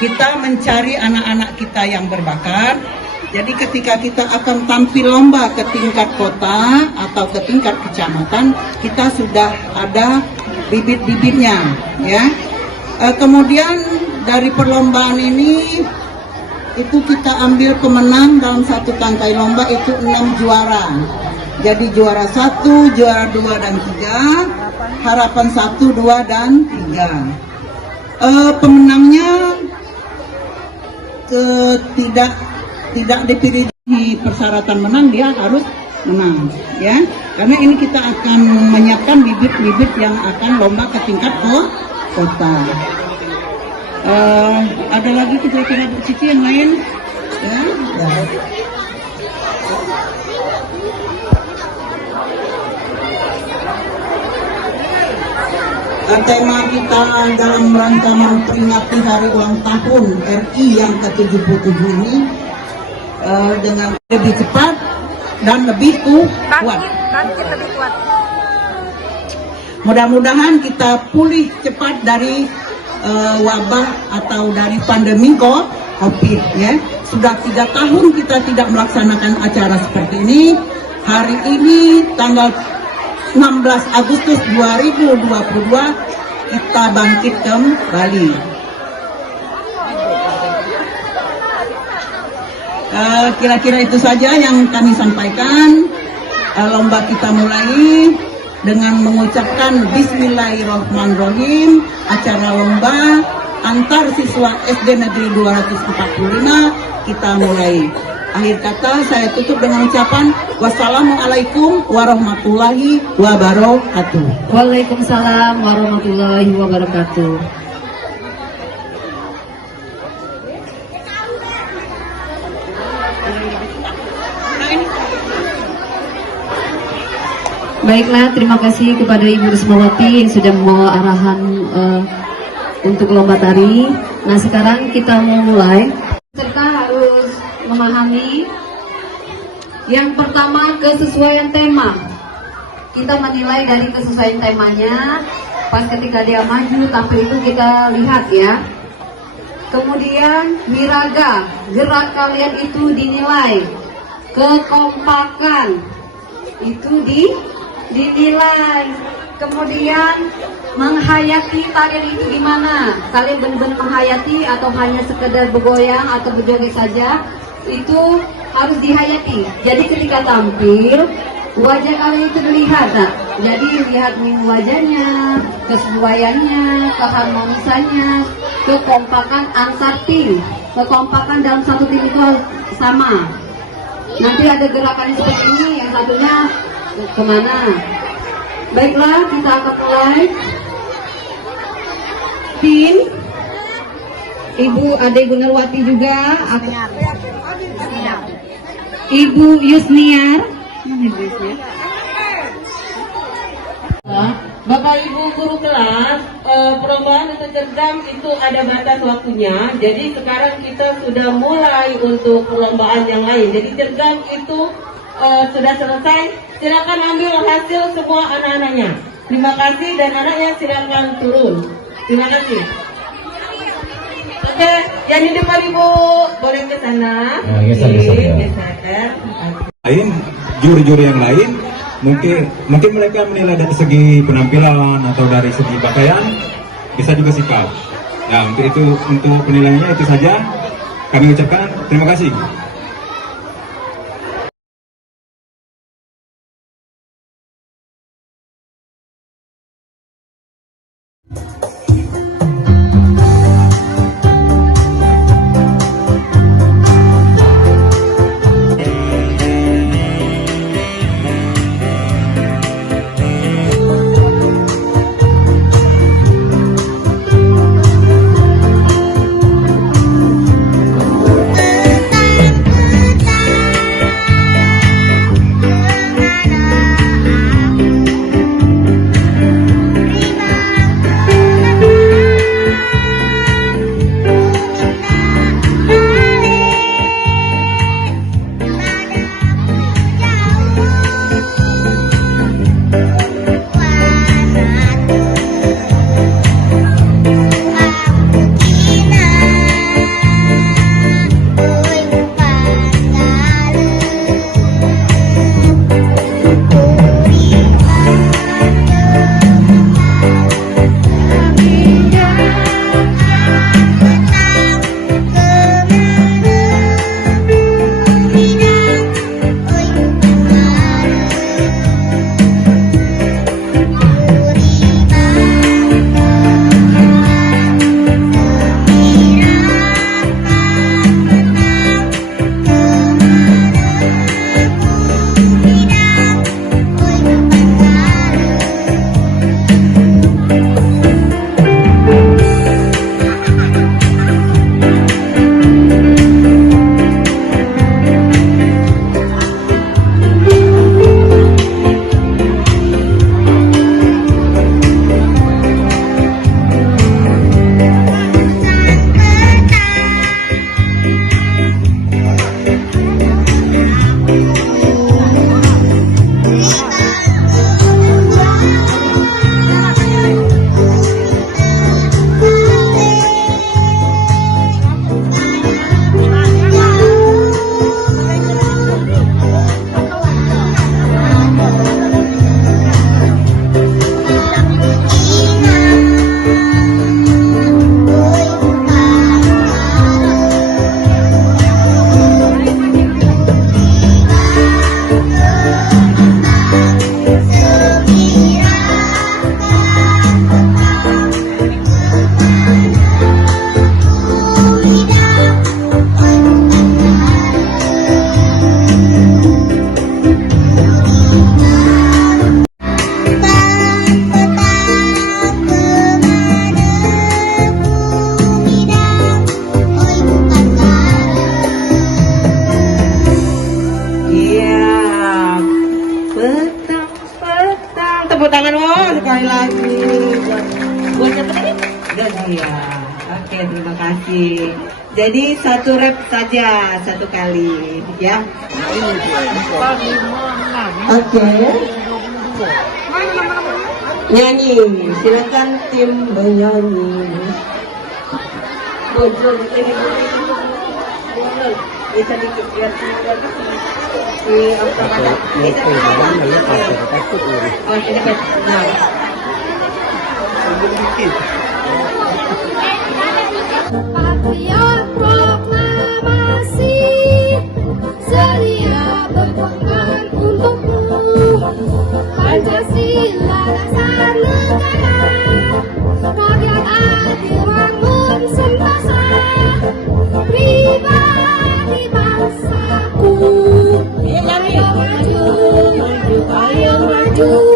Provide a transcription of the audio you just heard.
kita mencari anak-anak kita yang berbakat. Jadi ketika kita akan tampil lomba ke tingkat kota atau ke tingkat kecamatan, kita sudah ada bibit-bibitnya, ya. Kemudian dari perlombaan ini itu kita ambil pemenang dalam satu tangkai lomba itu 6 juara. Jadi juara 1, juara 2 dan 3, harapan 1, 2 dan 3. Pemenangnya tidak dipilih di persyaratan menang, dia harus menang, ya. Karena ini kita akan menyiapkan bibit-bibit yang akan lomba ke tingkat kota. Ada lagi kira-kira Bu Cici yang lain, ya. Tema kita dalam rangka memperingati hari ulang tahun RI yang ke-77 ini dengan lebih cepat dan lebih kuat. Mudah-mudahan kita pulih cepat dari wabah atau dari pandemi COVID, ya. Sudah 3 tahun kita tidak melaksanakan acara seperti ini. Hari ini tanggal 16 Agustus 2022 kita bangkit kembali. Kira-kira itu saja yang kami sampaikan. Lomba kita mulai dengan mengucapkan Bismillahirrahmanirrahim. Acara lomba antar siswa SD Negeri 245 kita mulai. Akhir kata saya tutup dengan ucapan wassalamualaikum warahmatullahi wabarakatuh. Waalaikumsalam warahmatullahi wabarakatuh. Baiklah, terima kasih kepada Ibu Rismawati yang sudah membawa arahan untuk lomba tari. Nah, sekarang kita mau mulai. Serta harus memahami yang pertama kesesuaian tema. Kita menilai dari kesesuaian temanya. Pas ketika dia maju tampil itu kita lihat, ya. Kemudian wiraga, gerak kalian itu dinilai. Kekompakan itu dinilai. Kemudian menghayati tarian itu gimana? Kalian benar-benar menghayati atau hanya sekedar bergoyang atau berjoget saja? Itu harus dihayati. Jadi ketika tampil, wajah kalian itu dilihat, nah. Jadi lihat wajahnya, kesesuaiannya, keharmonisannya, kekompakan antar tim. Kekompakan dalam satu tim itu sama. Nanti ada gerakan seperti ini, yang satunya kemana? Baiklah, kita akan mulai. Tim Ibu Ade Gunarwati juga, Ibu Yusniar, Bapak Ibu guru kelas, perlombaan untuk cerdas itu ada batas waktunya. Jadi sekarang kita sudah mulai untuk perlombaan yang lain. Jadi cerdas itu sudah selesai. Silakan ambil hasil semua anak-anaknya. Terima kasih, dan anaknya silakan turun. Terima kasih. Oke, yang di depan Ibu boleh ke sana. Geser. Lain juri-juri yang lain mungkin mereka menilai dari segi penampilan atau dari segi pakaian, bisa juga sikap. Nah, untuk penilaiannya itu saja. Kami ucapkan terima kasih. terima kasih. Jadi satu rap saja, satu kali, ya. Oke. Nyanyi, silakan tim bernyanyi. Bojol, ini bisa dikit biar oh, ini dapat. Patriot proklamasi sedia berkorban untukmu. Pancasila dasar negara, rakyat adil bangun sentosa, pribadi bangsaku. Ayo maju, maju, ayo maju.